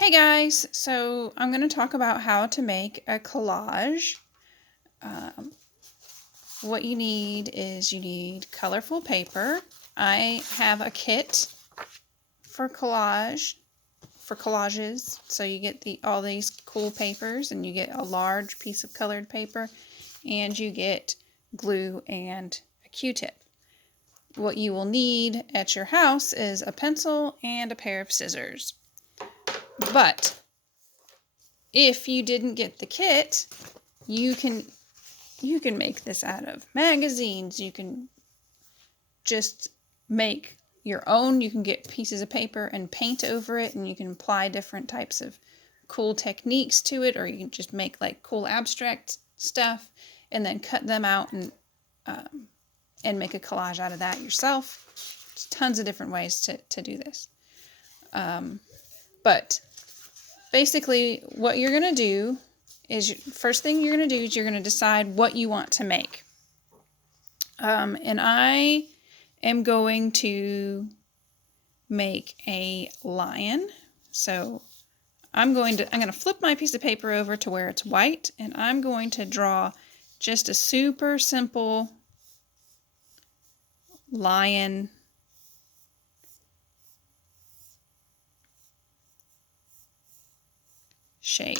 Hey guys, so I'm going to talk about how to make a collage. What you need is you need colorful paper. I have a kit for collages. So you get all these cool papers, and you get a large piece of colored paper, and you get glue and a Q-tip. What you will need at your house is a pencil and a pair of scissors. But if you didn't get the kit, you can make this out of magazines. You can just make your own. You can get pieces of paper and paint over it, and you can apply different types of cool techniques to it, or you can just make like cool abstract stuff and then cut them out and make a collage out of that yourself. There's tons of different ways to do this. But basically what you're going to do is, first thing you're going to do is you're going to decide what you want to make. And I am going to make a lion. So I'm going to flip my piece of paper over to where it's white, and I'm going to draw just a super simple lion shape.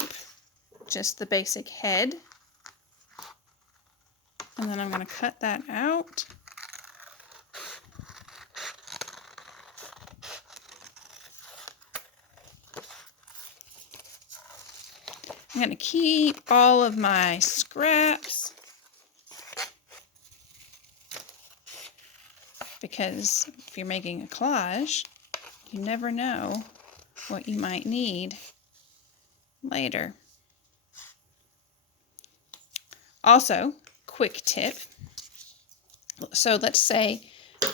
Just the basic head. And then I'm going to cut that out. I'm going to keep all of my scraps because if you're making a collage, you never know what you might need later. Also, quick tip. So let's say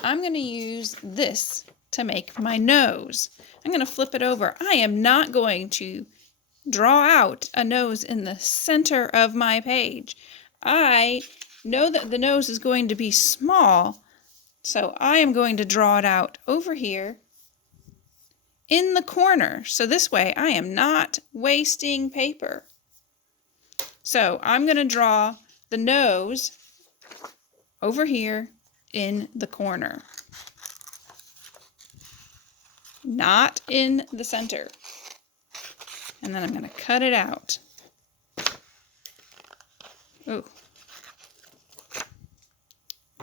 I'm going to use this to make my nose. I'm going to flip it over. I am not going to draw out a nose in the center of my page. I know that the nose is going to be small, so I am going to draw it out over here in the corner. So this way I am not wasting paper. So I'm going to draw the nose over here in the corner, not in the center. And then I'm going to cut it out. Ooh.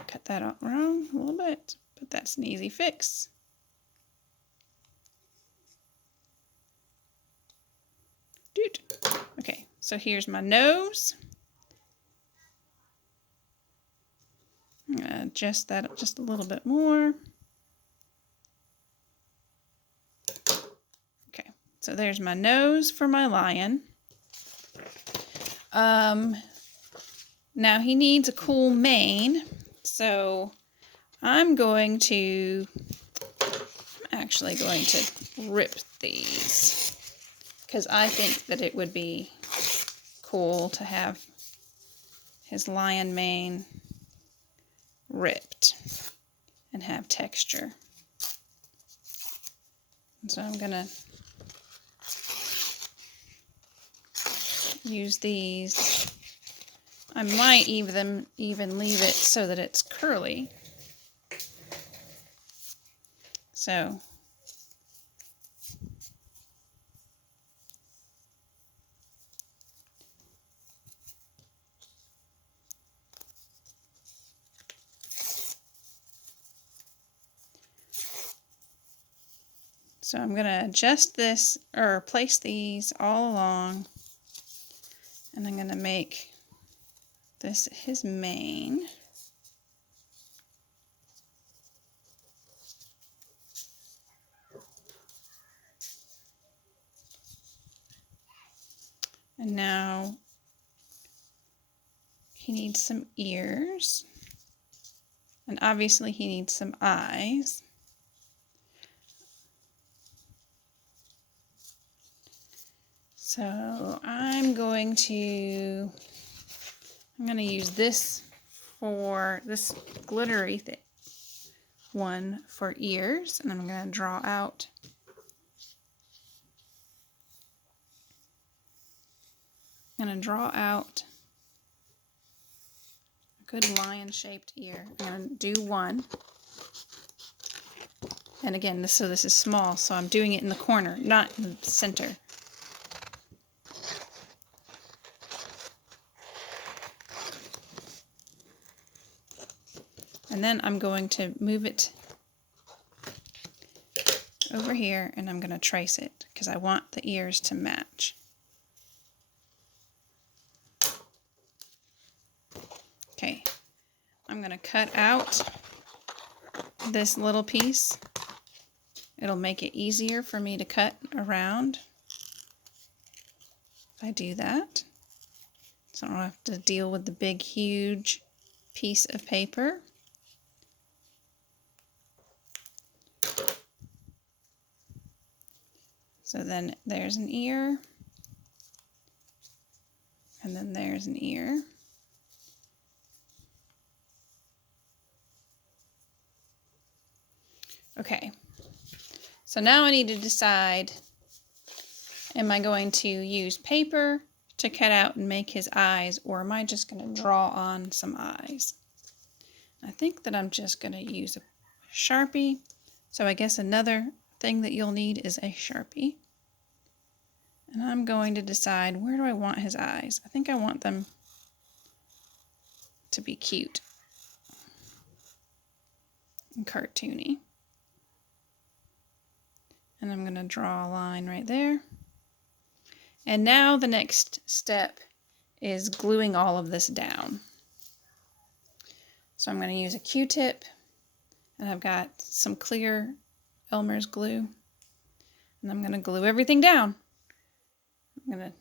Cut that out wrong a little bit, but that's an easy fix. Dude. Okay, so here's my nose. I'm going to adjust that just a little bit more. Okay, so there's my nose for my lion. Now he needs a cool mane, so I'm actually going to rip these because I think that it would be cool to have his lion mane ripped and have texture. And so I'm gonna use these. I might even leave it so that it's curly. So I'm going to adjust this, or place these all along, and I'm going to make this his mane. And now he needs some ears, and obviously he needs some eyes. So I'm going to use this for this glittery one for ears, and I'm going to draw out I'm going to draw out a good lion-shaped ear. I'm going to do one. And again, so this is small, so I'm doing it in the corner, not in the center. And then I'm going to move it over here, and I'm going to trace it because I want the ears to match. Okay, I'm going to cut out this little piece. It'll make it easier for me to cut around if I do that. So I don't have to deal with the big, huge piece of paper. So then there's an ear, and then there's an ear. Okay, so now I need to decide, am I going to use paper to cut out and make his eyes, or am I just going to draw on some eyes? I think that I'm just going to use a Sharpie. So I guess another thing that you'll need is a Sharpie. And I'm going to decide, where do I want his eyes? I think I want them to be cute and cartoony. And I'm going to draw a line right there. And now the next step is gluing all of this down. So I'm going to use a Q-tip, and I've got some clear Elmer's glue, and I'm going to glue everything down. I'm going to